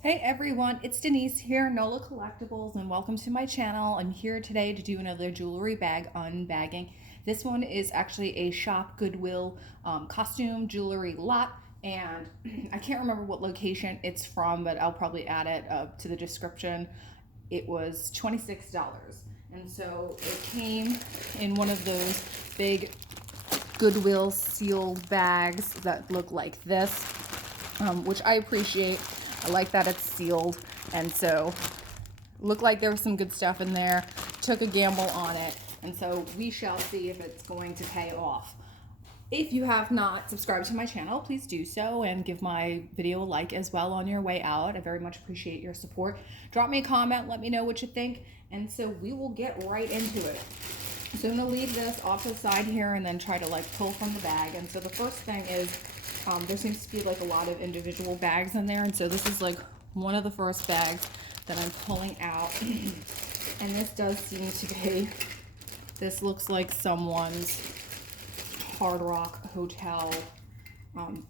Hey everyone, it's Denise here, NOLA Collectibles, and welcome to my channel. I'm here today to do another jewelry bag unbagging. This one is actually a Shopgoodwill costume jewelry lot, and I can't remember what location it's from, but I'll probably add it to the description. It was $26, and so it came in one of those big Goodwill sealed bags that look like this, which I appreciate. I like that it's sealed, and so looked like there was some good stuff in there. Took a gamble on it, and so we shall see if it's going to pay off. If you have not subscribed to my channel, please do so and give my video a like as well on your way out. I very much appreciate your support. Drop me a comment, let me know what you think, and so we will get right into it. So I'm gonna leave this off to the side here and then try to like pull from the bag. And so the first thing is there seems to be like a lot of individual bags in there, and so this is like one of the first bags that I'm pulling out. And this does seem to be, this looks like someone's Hard Rock Hotel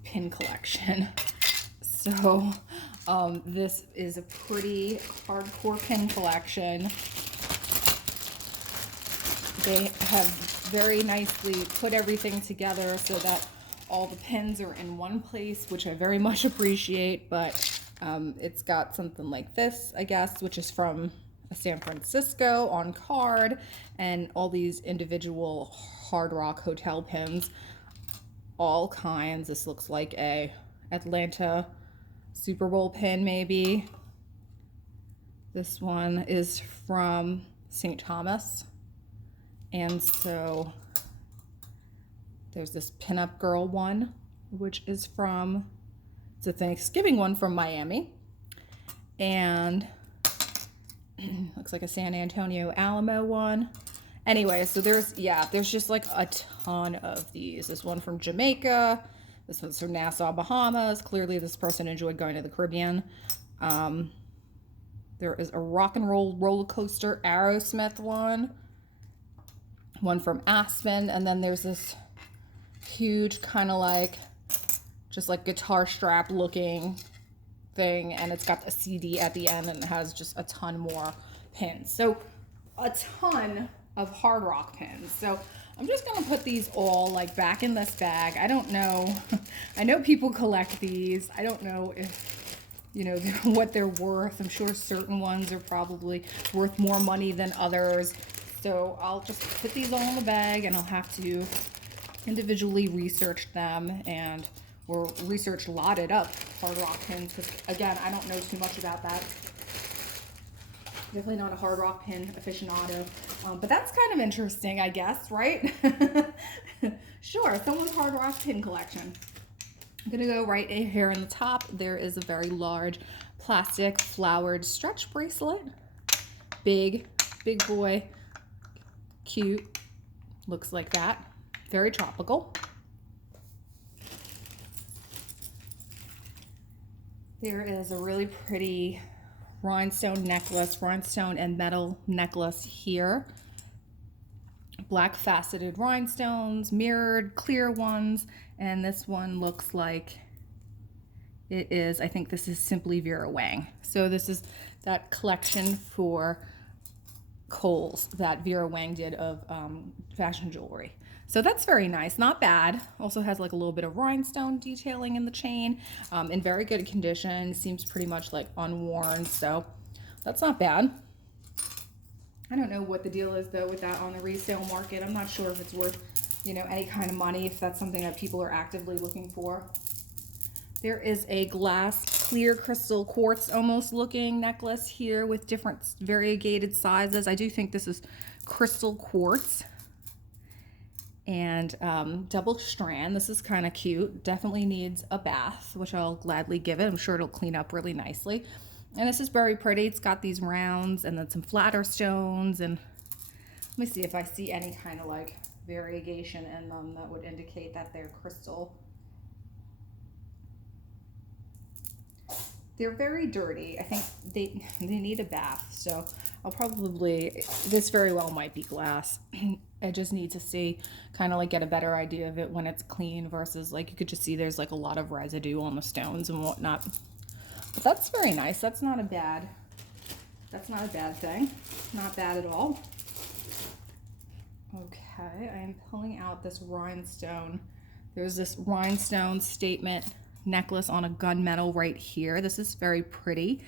pin collection. So this is a pretty hardcore pin collection. They have very nicely put everything together so that all the pins are in one place, which I very much appreciate, but it's got something like this, I guess, which is from San Francisco on card, and all these individual Hard Rock Hotel pins, all kinds. This looks like a Atlanta Super Bowl pin, maybe. This one is from St. Thomas, and so there's this pinup girl one, which is from, it's a Thanksgiving one from Miami. And looks like a San Antonio Alamo one. Anyway, so there's just like a ton of these. This one from Jamaica. This one's from Nassau, Bahamas. Clearly this person enjoyed going to the Caribbean. There is a rock and roll roller coaster Aerosmith one from Aspen, and then there's this huge kind of like just like guitar strap looking thing, and it's got a CD at the end, and it has just a ton more pins. So a ton of hard rock pins. So I'm just gonna put these all like back in this bag. I don't know. I know people collect these. I don't know if you know what they're worth. I'm sure certain ones are probably worth more money than others. So I'll just put these all in the bag, and I'll have to individually research them and or research lotted up hard rock pins, because again, I don't know too much about that. Definitely not a hard rock pin aficionado, but that's kind of interesting, I guess, right? Sure, someone's hard rock pin collection. I'm gonna go right here in the top. There is a very large plastic flowered stretch bracelet. Big boy, cute, looks like that. Very tropical. There is a really pretty rhinestone necklace, rhinestone and metal necklace here. Black faceted rhinestones, mirrored clear ones, and this one looks like it is, I think this is Simply Vera Wang. So this is that collection for Kohl's that Vera Wang did of fashion jewelry. So that's very nice, not bad. Also has like a little bit of rhinestone detailing in the chain, in very good condition. Seems pretty much like unworn, so that's not bad. I don't know what the deal is though with that on the resale market. I'm not sure if it's worth, you know, any kind of money, if that's something that people are actively looking for. There is a glass clear crystal quartz almost looking necklace here with different variegated sizes. I do think this is crystal quartz. And double strand. This is kind of cute. Definitely needs a bath, which I'll gladly give it. I'm sure it'll clean up really nicely. And this is very pretty. It's got these rounds and then some flatter stones. And let me see if I see any kind of like variegation in them that would indicate that they're crystal. They're very dirty. I think they need a bath. So I'll probably, this very well might be glass. I just need to see, kind of like get a better idea of it when it's clean versus like you could just see there's like a lot of residue on the stones and whatnot. But that's very nice. That's not a bad thing. Not bad at all. Okay, I am pulling out this rhinestone. There's this rhinestone statement necklace on a gunmetal right here. This is very pretty,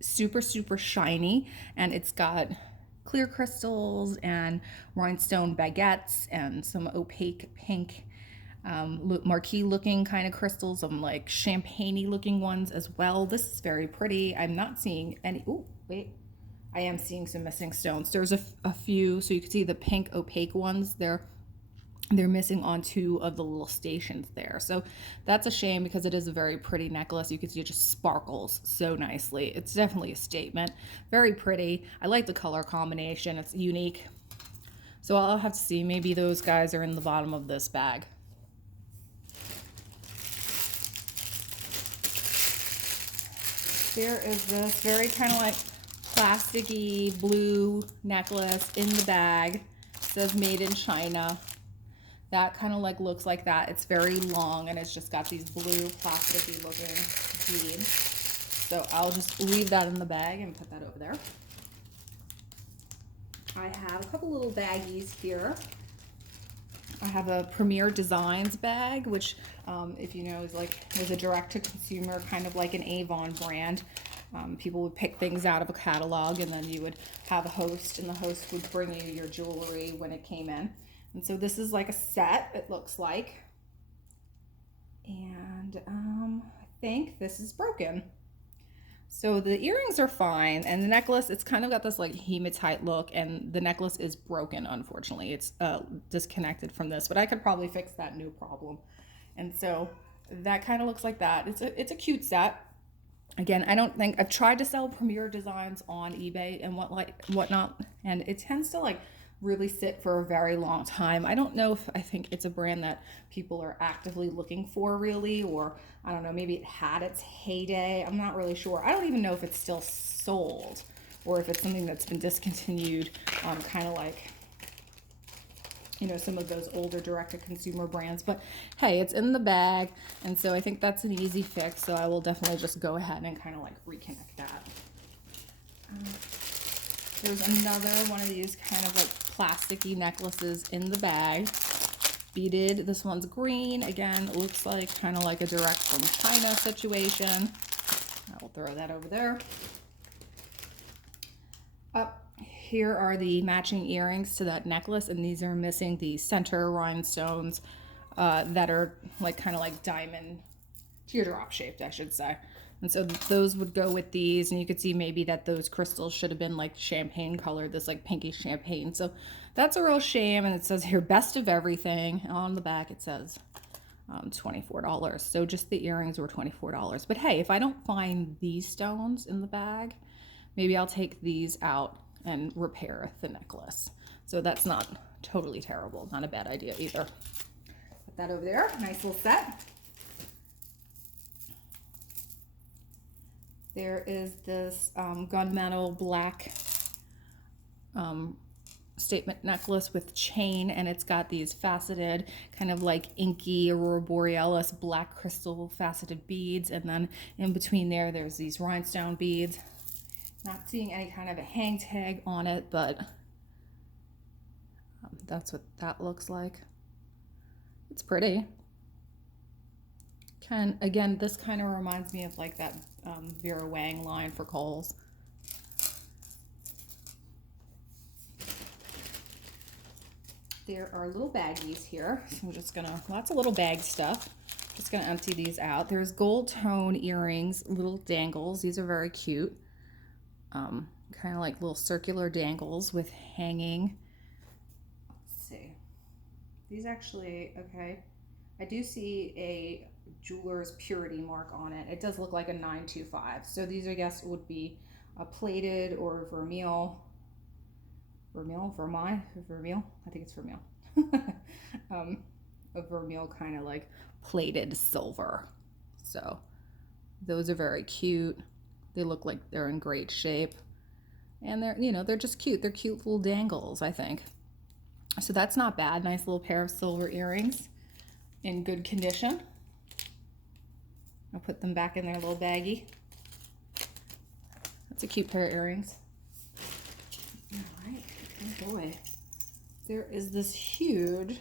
super, super shiny, and it's got clear crystals and rhinestone baguettes and some opaque pink marquee looking kind of crystals, some like champagne-y looking ones as well. This is very pretty. I'm not seeing any, oh, wait. I am seeing some missing stones. There's a few, so you can see the pink opaque ones. They're missing on 2 of the little stations there. So that's a shame because it is a very pretty necklace. You can see it just sparkles so nicely. It's definitely a statement. Very pretty. I like the color combination. It's unique. So I'll have to see. Maybe those guys are in the bottom of this bag. There is this very kind of like plasticky blue necklace in the bag. It says made in China. That kind of like looks like that. It's very long and it's just got these blue plasticky looking beads. So I'll just leave that in the bag and put that over there. I have a couple little baggies here. I have a Premier Designs bag, which if you know was a direct to consumer, kind of like an Avon brand. People would pick things out of a catalog and then you would have a host and the host would bring you your jewelry when it came in. And so this is like a set, it looks like. And I think this is broken. So the earrings are fine and the necklace, it's kind of got this like hematite look and the necklace is broken, unfortunately. It's disconnected from this, but I could probably fix that, no problem. And so that kind of looks like that. It's a cute set. Again, I've tried to sell Premier Designs on eBay and whatnot, and it tends to like really sit for a very long time. I don't know if I think it's a brand that people are actively looking for really, or I don't know, maybe it had its heyday. I'm not really sure. I don't even know if it's still sold or if it's something that's been discontinued, kind of like, you know, some of those older direct-to-consumer brands. But hey, it's in the bag, and so I think that's an easy fix, so I will definitely just go ahead and kind of like reconnect that. There's another one of these kind of like plasticky necklaces in the bag. Beaded. This one's green. Again, it looks like kind of like a direct from China situation. I will throw that over there. Up here are the matching earrings to that necklace, and these are missing the center rhinestones that are like kind of like diamond teardrop shaped, I should say. And so those would go with these, and you could see maybe that those crystals should have been like champagne colored, this like pinky champagne. So that's a real shame. And it says here, best of everything. On the back it says $24. So just the earrings were $24. But hey, if I don't find these stones in the bag, maybe I'll take these out and repair the necklace. So that's not totally terrible. Not a bad idea either. Put that over there. Nice little set. There is this gunmetal black statement necklace with chain, and it's got these faceted kind of like inky Aurora Borealis black crystal faceted beads, and then in between there's these rhinestone beads. Not seeing any kind of a hang tag on it, but that's what that looks like. It's pretty. Again, this kind of reminds me of like that Vera Wang line for Kohl's. There are little baggies here. So I'm just gonna, lots of little bag stuff. Just gonna empty these out. There's gold tone earrings, little dangles. These are very cute. Kind of like little circular dangles with hanging. Let's see. These actually, okay. I do see a jeweler's purity mark on it. It does look like a 925. So these, I guess, would be a plated or vermeil. Vermeil? I think it's vermeil. A vermeil kind of like plated silver. So those are very cute. They look like they're in great shape. And they're, you know, they're just cute. They're cute little dangles, I think. So that's not bad. Nice little pair of silver earrings in good condition. I'll put them back in their little baggie. That's a cute pair of earrings. All right, oh boy. There is this huge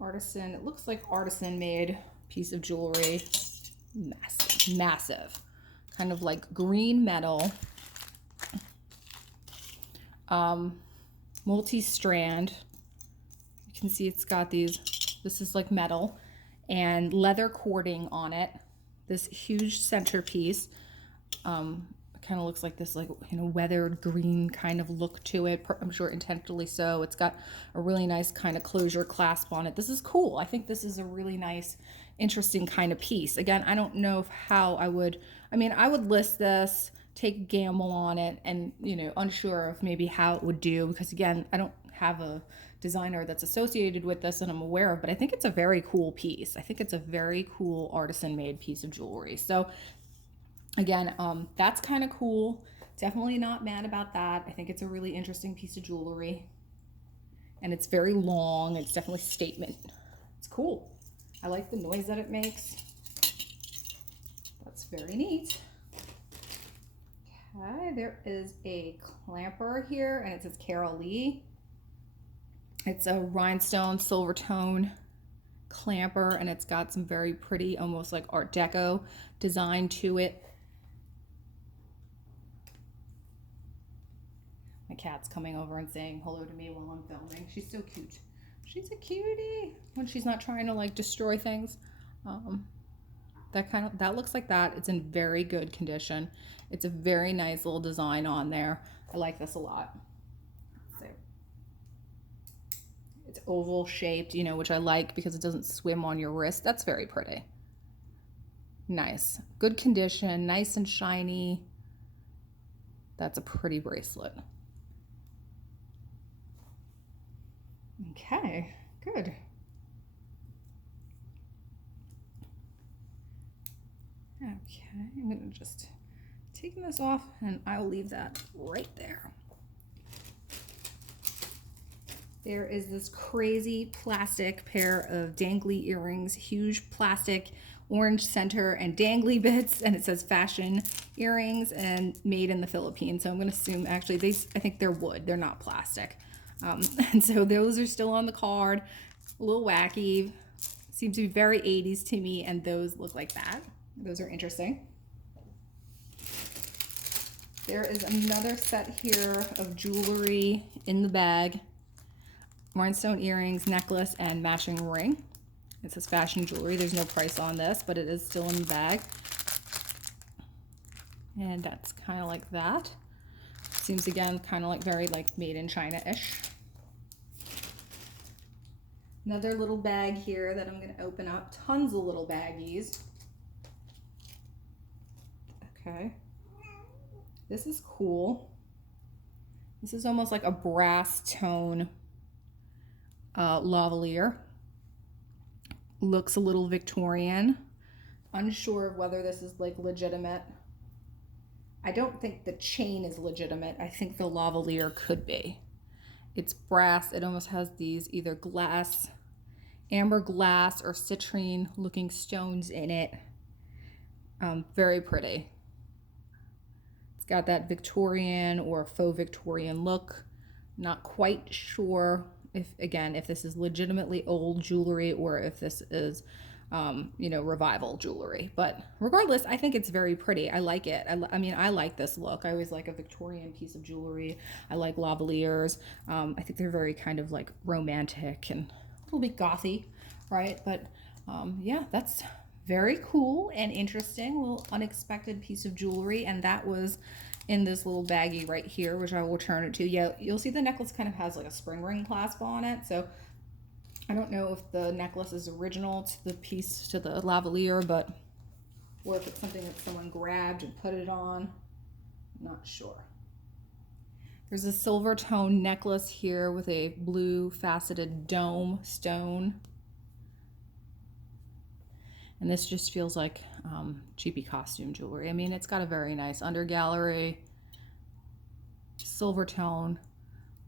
artisan, it looks like artisan made piece of jewelry. Massive, massive. Kind of like green metal. Multi-strand. You can see it's got these, this is like metal and leather cording on it. This huge centerpiece. Kind of looks like this, like, you know, weathered green kind of look to it. I'm sure intentionally so. It's got a really nice kind of closure clasp on it. This is cool. I think this is a really nice, interesting kind of piece. Again, I don't know how I would list this, take a gamble on it, and, you know, unsure of maybe how it would do, because again, I don't have a designer that's associated with this and I'm aware of, but I think it's a very cool piece. I think it's a very cool artisan made piece of jewelry. So again, that's kind of cool. Definitely not mad about that. I think it's a really interesting piece of jewelry. And it's very long. It's definitely statement. It's cool. I like the noise that it makes. That's very neat. Okay, there is a clamper here, and it says Carol Lee. It's a rhinestone Silvertone clamper, and it's got some very pretty, almost like Art Deco design to it. My cat's coming over and saying hello to me while I'm filming. She's so cute. She's a cutie when she's not trying to like destroy things. That looks like that. It's in very good condition. It's a very nice little design on there. I like this a lot. So it's oval shaped, you know, which I like because it doesn't swim on your wrist. That's very pretty. Nice. Good condition, nice and shiny. That's a pretty bracelet. Okay, good. Okay, I'm gonna just take this off and I'll leave that right there. There is this crazy plastic pair of dangly earrings, huge plastic orange center and dangly bits, and it says fashion earrings and made in the Philippines. So I'm gonna assume actually I think they're wood, they're not plastic. And so those are still on the card, a little wacky, seems to be very 80s to me, and those look like that. Those are interesting. There is another set here of jewelry in the bag. Rhinestone earrings, necklace, and matching ring. It says fashion jewelry. There's no price on this, but it is still in the bag. And that's kind of like that. Seems again kind of like very like made in China-ish. Another little bag here that I'm going to open up. Tons of little baggies. Okay. This is cool. This is almost like a brass tone lavalier. Looks a little Victorian. Unsure of whether this is like legitimate. I don't think the chain is legitimate. I think the lavalier could be. It's brass. It almost has these either glass, amber glass or citrine looking stones in it. Very pretty. It's got that Victorian or faux Victorian look. Not quite sure if this is legitimately old jewelry or if this is you know, revival jewelry. But regardless, I think it's very pretty. I like it. I mean, I like this look. I always like a Victorian piece of jewelry. I like lavaliers. I think they're very kind of like romantic and a little bit gothy, right? But yeah, that's very cool and interesting. A little unexpected piece of jewelry, and that was in this little baggie right here, which I will turn it to. Yeah, you'll see the necklace kind of has like a spring ring clasp on it, so I don't know if the necklace is original to the piece, to the lavalier, but or if it's something that someone grabbed and put it on. I'm not sure. There's a Silvertone necklace here with a blue faceted dome stone. And this just feels like cheapy costume jewelry. I mean, it's got a very nice undergallery. Silvertone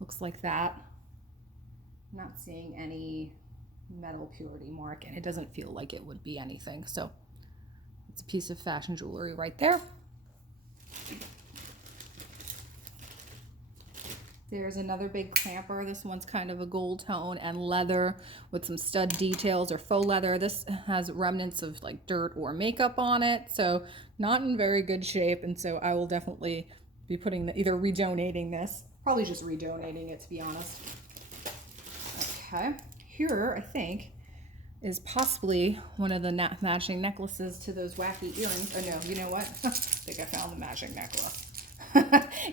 looks like that. I'm not seeing any metal purity mark, and it doesn't feel like it would be anything. So it's a piece of fashion jewelry right there. There's another big clamper. This one's kind of a gold tone and leather with some stud details or faux leather. This has remnants of like dirt or makeup on it, so not in very good shape. And so I will definitely be putting either redonating this, probably just redonating it to be honest. Okay, here I think is possibly one of the matching necklaces to those wacky earrings. Oh no, you know what? I think I found the matching necklace.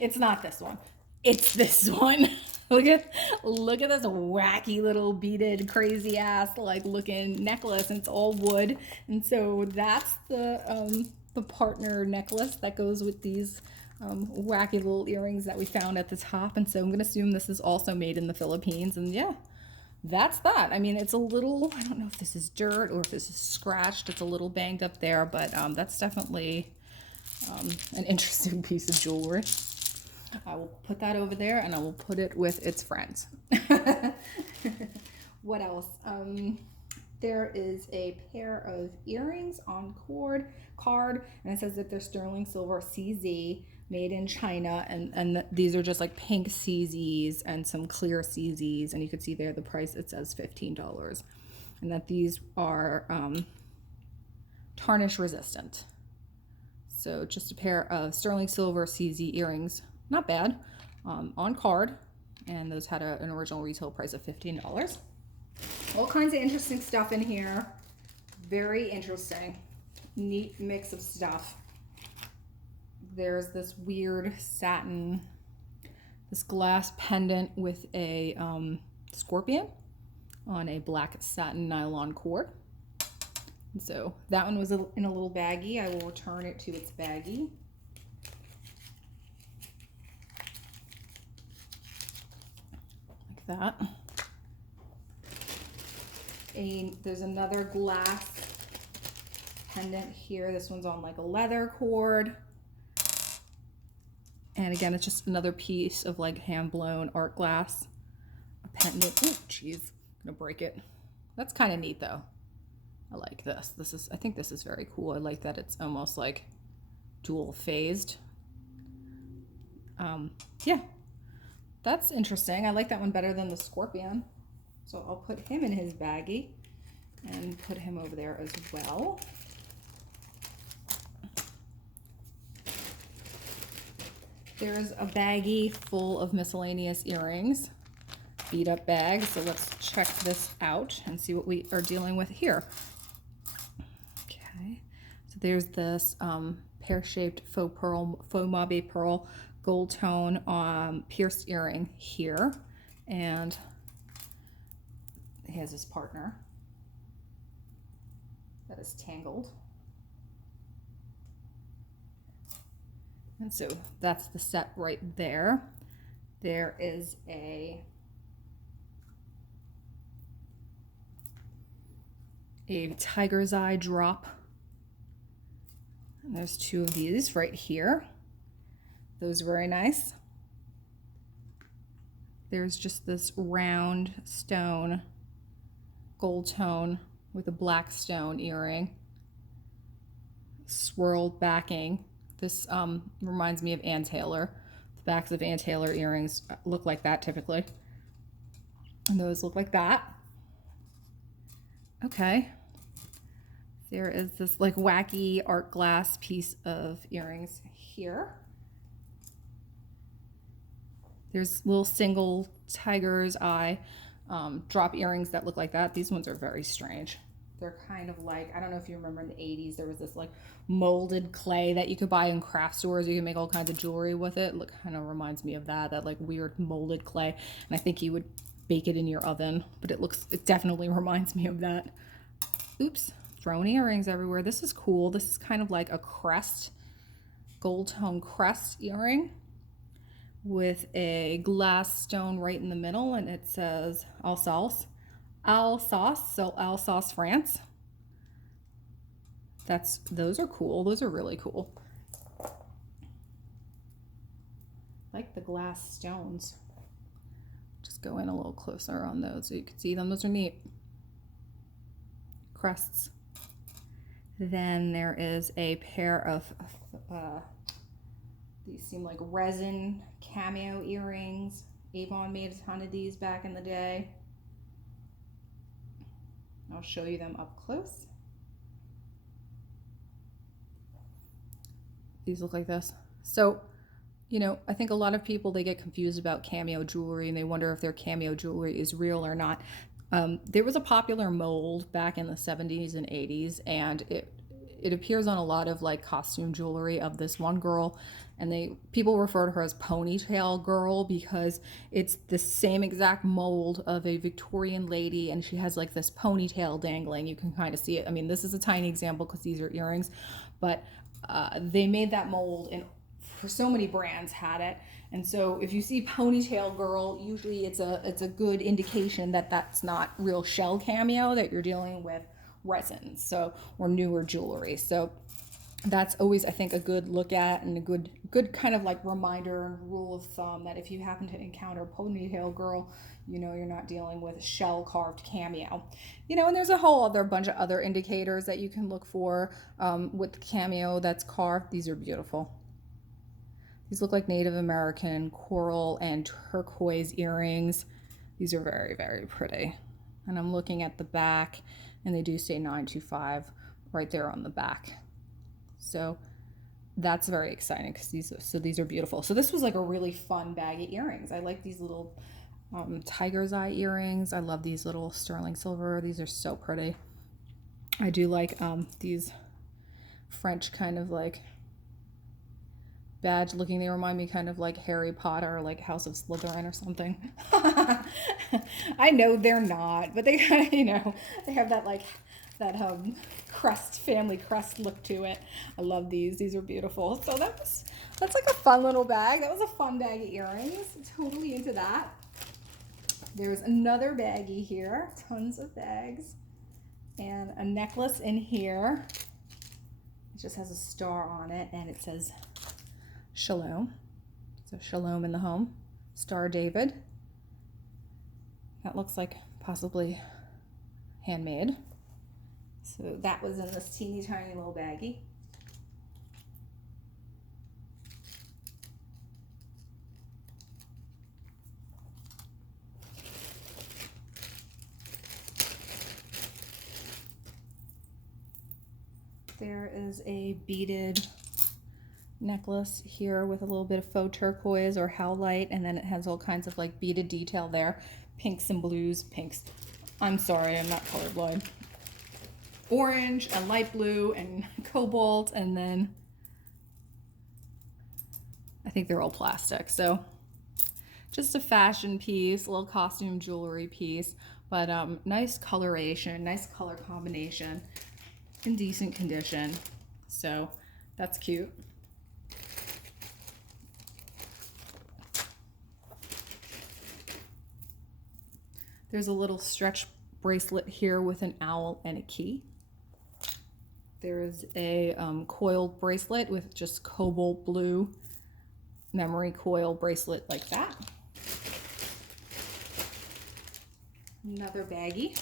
It's not this one. It's this one. Look at this wacky little beaded, crazy ass like looking necklace, and it's all wood. And so that's the partner necklace that goes with these wacky little earrings that we found at the top. And so I'm gonna assume this is also made in the Philippines. And yeah, that's that. I mean, it's a little, I don't know if this is dirt or if this is scratched. It's a little banged up there, but that's definitely an interesting piece of jewelry. I will put that over there and I will put it with its friends. What else? There is a pair of earrings on card, and it says that they're sterling silver CZ made in China, and these are just like pink CZs and some clear CZs, and you can see there the price, it says $15, and that these are tarnish resistant. So just a pair of sterling silver CZ earrings. Not bad, on card, and those had an original retail price of $15. All kinds of interesting stuff in here. Very interesting. Neat mix of stuff. There's this weird satin, this glass pendant with a scorpion on a black satin nylon cord. And so that one was in a little baggie. I will return it to its baggie. That. There's another glass pendant here. This one's on like a leather cord. And again, it's just another piece of like hand-blown art glass. A pendant. Oh, geez. I'm gonna break it. That's kind of neat though. I like this. I think this is very cool. I like that it's almost like dual phased. Yeah. That's interesting. I like that one better than the scorpion. So I'll put him in his baggie and put him over there as well. There's a baggie full of miscellaneous earrings, beat up bag. So let's check this out and see what we are dealing with here. Okay, so there's this pear-shaped faux mauve pearl gold tone pierced earring here, and he has his partner that is tangled, and so that's the set right there. There is a tiger's eye drop, and there's two of these right here. Those are very nice. There's just this round stone gold tone with a black stone earring, swirled backing. This reminds me of Ann Taylor. The backs of Ann Taylor earrings look like that typically, and those look like that. Okay, there is this like wacky art glass piece of earrings here. There's little single tiger's eye drop earrings that look like that. These ones are very strange. They're kind of like, I don't know if you remember in the 80s, there was this like molded clay that you could buy in craft stores. You can make all kinds of jewelry with it. Look, kind of reminds me of that like weird molded clay. And I think you would bake it in your oven, but it definitely reminds me of that. Oops, throwing earrings everywhere. This is cool. This is kind of like a crest, gold tone crest earring with a glass stone right in the middle, and it says Alsace, so Alsace, France. Those are cool. Those are really cool. Like the glass stones. Just go in a little closer on those so you can see them. Those are neat. Crests. Then there is a pair of these seem like resin cameo earrings Avon made a ton of these back in the day. I'll show you them up close. These look like this. So, you know, I think a lot of people, they get confused about Cameo jewelry and they wonder if their Cameo jewelry is real or not. There was a popular mold back in the 70s and 80s, and it appears on a lot of like costume jewelry of this one girl, and people refer to her as Ponytail Girl because it's the same exact mold of a Victorian lady, and she has like this ponytail dangling. You can kind of see it. I mean, this is a tiny example because these are earrings, but they made that mold, and for so many brands had it. And so if you see Ponytail Girl, usually it's a good indication that that's not real shell Cameo, that you're dealing with resin, so, or newer jewelry. So that's always, I think, a good look at, and a good kind of like reminder and rule of thumb that if you happen to encounter Ponytail Girl, you know you're not dealing with shell carved Cameo. You know, and there's a whole other bunch of other indicators that you can look for with Cameo that's carved. These are beautiful. These look like Native American coral and turquoise earrings. These are very, very pretty. And I'm looking at the back, and they do say 925 right there on the back. So that's very exciting because these are beautiful. So this was like a really fun bag of earrings. I like these little tiger's eye earrings. I love these little sterling silver. These are so pretty. I do like these French kind of like badge looking. They remind me kind of like Harry Potter or like House of Slytherin or something. I know they're not, but they kind of, you know, they have that like that crest, family crest look to it. I love these. These are beautiful. So that's like a fun little bag. That was a fun bag of earrings. Totally into that. There's another baggie here. Tons of bags. And a necklace in here. It just has a star on it, and it says Shalom. So Shalom in the home. Star David. That looks like possibly handmade. So that was in this teeny tiny little baggie. There is a beaded necklace here with a little bit of faux turquoise or howlite, and then it has all kinds of like beaded detail there. Pinks and blues, pinks. I'm sorry, I'm not colorblind. Orange and light blue and cobalt, and then I think they're all plastic. So just a fashion piece, a little costume jewelry piece, but nice coloration, nice color combination, in decent condition. So that's cute. There's a little stretch bracelet here with an owl and a key. There's a coiled bracelet with just cobalt blue memory coil bracelet like that. Another baggie.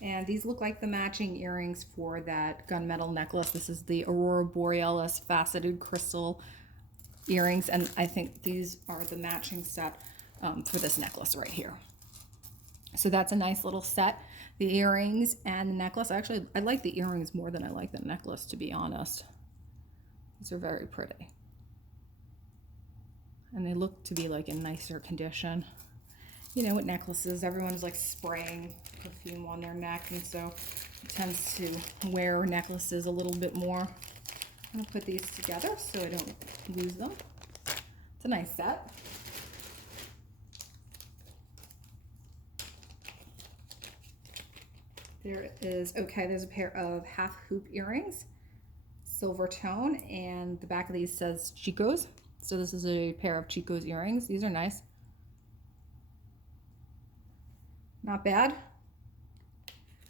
And these look like the matching earrings for that gunmetal necklace. This is the Aurora Borealis faceted crystal earrings, and I think these are the matching set for this necklace right here. So that's a nice little set. The earrings and the necklace. Actually, I like the earrings more than I like the necklace, to be honest. These are very pretty. And they look to be like in nicer condition. You know, with necklaces, everyone's like spraying perfume on their neck, and so it tends to wear necklaces a little bit more. I'm gonna put these together so I don't lose them. It's a nice set. There is, okay, there's a pair of half hoop earrings, Silvertone, and the back of these says Chico's. So this is a pair of Chico's earrings. These are nice. Not bad.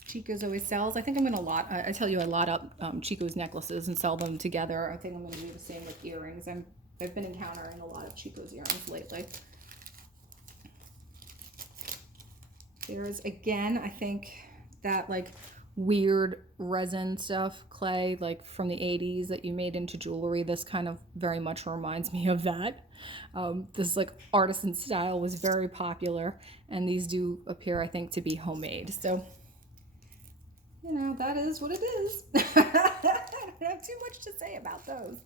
Chico's always sells. I think I'm gonna I tell you, I lot up Chico's necklaces and sell them together. I think I'm gonna do the same with earrings. I've been encountering a lot of Chico's earrings lately. There's, again, I think that like weird resin stuff, clay, like from the 80s that you made into jewelry. This kind of very much reminds me of that. This like artisan style was very popular, and these do appear, I think, to be homemade. So, you know, that is what it is. I don't have too much to say about those.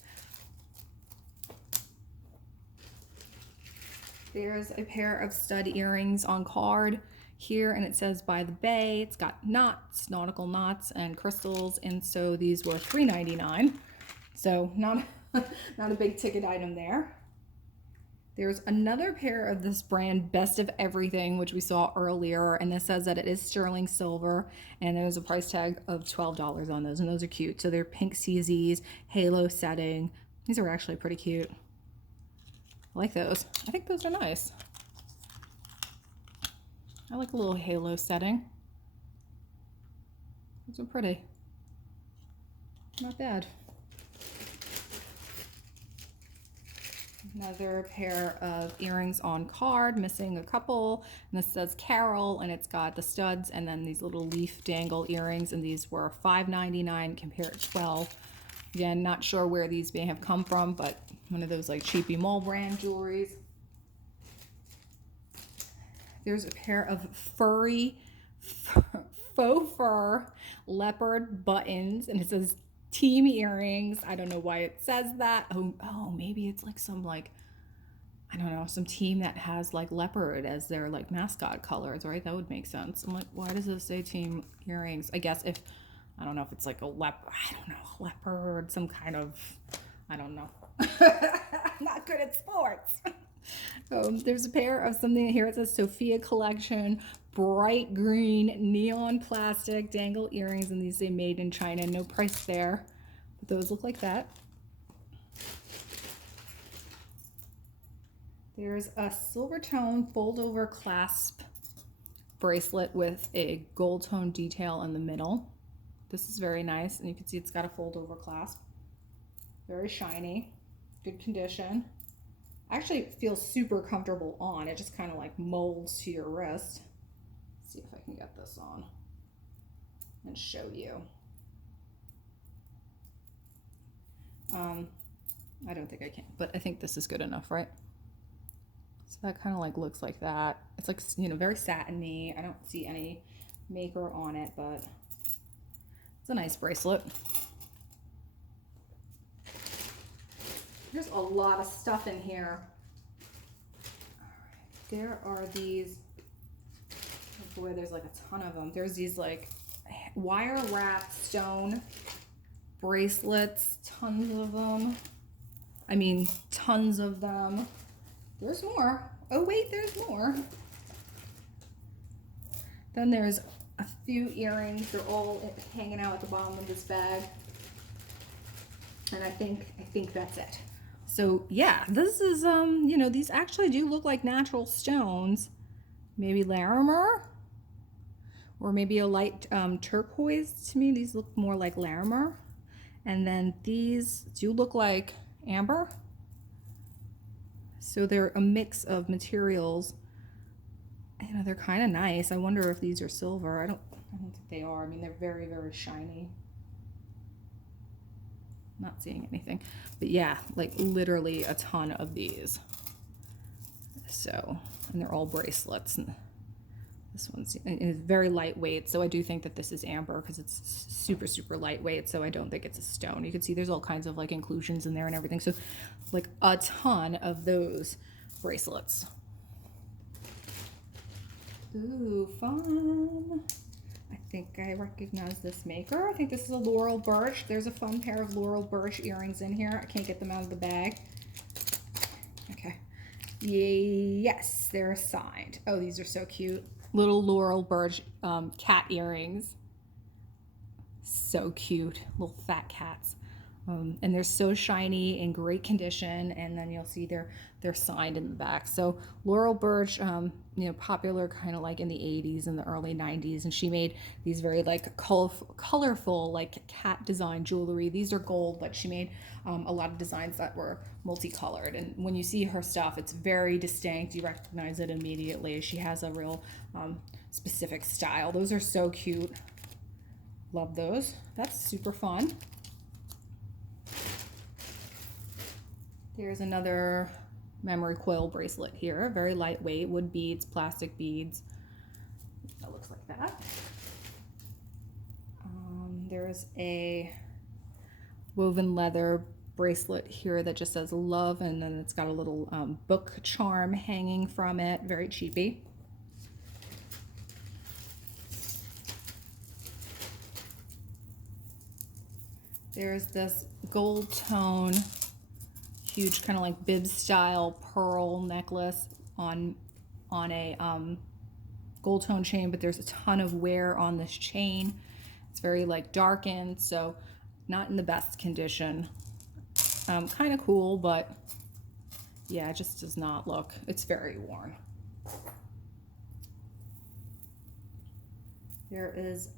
There's a pair of stud earrings on card here, and it says by the bay. It's got knots, nautical knots, and crystals, and so these were $3.99. So not a big ticket item there. There's another pair of this brand, Best of Everything, which we saw earlier, and this says that it is sterling silver, and there's a price tag of $12 on those, and those are cute. So they're pink CZs, halo setting. These are actually pretty cute. I like those. I think those are nice. I like a little halo setting. Those are pretty. Not bad. Another pair of earrings on card, missing a couple. And this says Carol, and it's got the studs and then these little leaf dangle earrings, and these were $5.99 compared to $12. Again, not sure where these may have come from, but one of those like cheapy mall brand jewelries. There's a pair of furry faux fur leopard buttons, and it says team earrings. I don't know why it says that. Oh, maybe it's like some like, I don't know, some team that has like leopard as their like mascot colors, right? That would make sense. I'm like, why does it say team earrings? I guess if, I don't know if it's like a leopard, some kind of, I don't know. I'm not good at sports. There's a pair of something here. It says Sophia Collection, bright green neon plastic dangle earrings, and these say made in China. No price there, but those look like that. There's a Silvertone fold over clasp bracelet with a gold tone detail in the middle. This is very nice, and you can see it's got a fold over clasp. Very shiny, good condition. Actually feels super comfortable on. It just kind of like molds to your wrist. Let's see if I can get this on and show you. I don't think I can, but I think this is good enough, right? So that kind of like looks like that. It's like, you know, very satiny. I don't see any maker on it, but it's a nice bracelet. There's a lot of stuff in here. All right. There are these, oh boy, there's like a ton of them. There's these like wire wrapped stone bracelets, tons of them. I mean, tons of them. There's more. Oh wait, there's more. Then there's a few earrings. They're all hanging out at the bottom of this bag. And I think that's it. So yeah, this is, you know, these actually do look like natural stones. Maybe Larimer, or maybe a light turquoise to me. These look more like Larimer. And then these do look like amber. So they're a mix of materials. You know, they're kind of nice. I wonder if these are silver. I don't think they are. I mean, they're very, very shiny. Not seeing anything, but yeah, like literally a ton of these. So, and they're all bracelets, and this one's very lightweight. So I do think that this is amber because it's super, super lightweight. So I don't think it's a stone. You can see there's all kinds of like inclusions in there and everything. So like a ton of those bracelets. Ooh, fun. I think I recognize this maker. I think this is a Laurel Birch. There's a fun pair of Laurel Birch earrings in here. I can't get them out of the bag. Okay. Yes, they're signed. Oh, these are so cute. Little Laurel Birch cat earrings. So cute. Little fat cats. And they're so shiny, in great condition, and then you'll see they're signed in the back. So Laurel Birch, you know, popular kind of like in the 80s and the early 90s, and she made these very like colorful like cat design jewelry. These are gold, but she made a lot of designs that were multicolored, and when you see her stuff, it's very distinct. You recognize it immediately. She has a real specific style. Those are so cute. Love those. That's super fun. There's another memory quill bracelet here. Very lightweight, wood beads, plastic beads. That looks like that. There's a woven leather bracelet here that just says love, and then it's got a little book charm hanging from it. Very cheapy. There's this gold tone, huge kind of like bib style pearl necklace on a gold tone chain, but there's a ton of wear on this chain. It's very like darkened, so not in the best condition. Kind of cool, but yeah, it just does not look, it's very worn. There is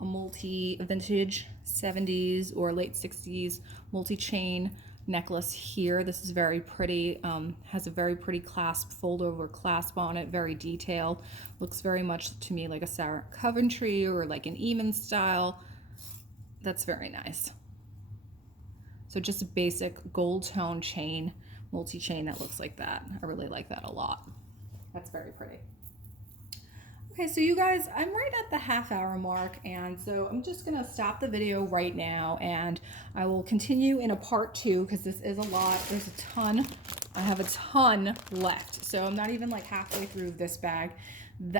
a multi-vintage 70s or late 60s multi-chain necklace here. This is very pretty, has a very pretty clasp, fold over clasp on it, very detailed. Looks very much to me like a Sarah Coventry or like an Eamon style. That's very nice. So just a basic gold tone chain, multi-chain that looks like that. I really like that a lot. That's very pretty. Okay, so you guys, I'm right at the half-hour mark, and so I'm just gonna stop the video right now, and I will continue in a part 2 because this is a lot. There's a ton. I have a ton left, so I'm not even like halfway through this bag.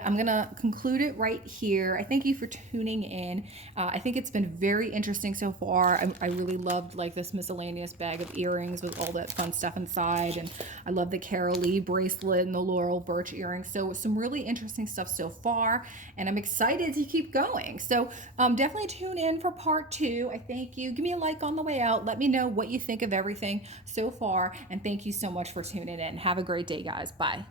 I'm gonna conclude it right here. I thank you for tuning in. I think it's been very interesting so far. I really loved like this miscellaneous bag of earrings with all that fun stuff inside, and I love the Carol Lee bracelet and the Laurel Birch earrings. So some really interesting stuff so far, and I'm excited to keep going. So definitely tune in for part 2. I thank you. Give me a like on the way out. Let me know what you think of everything so far, and thank you so much for tuning in. Have a great day, guys. Bye.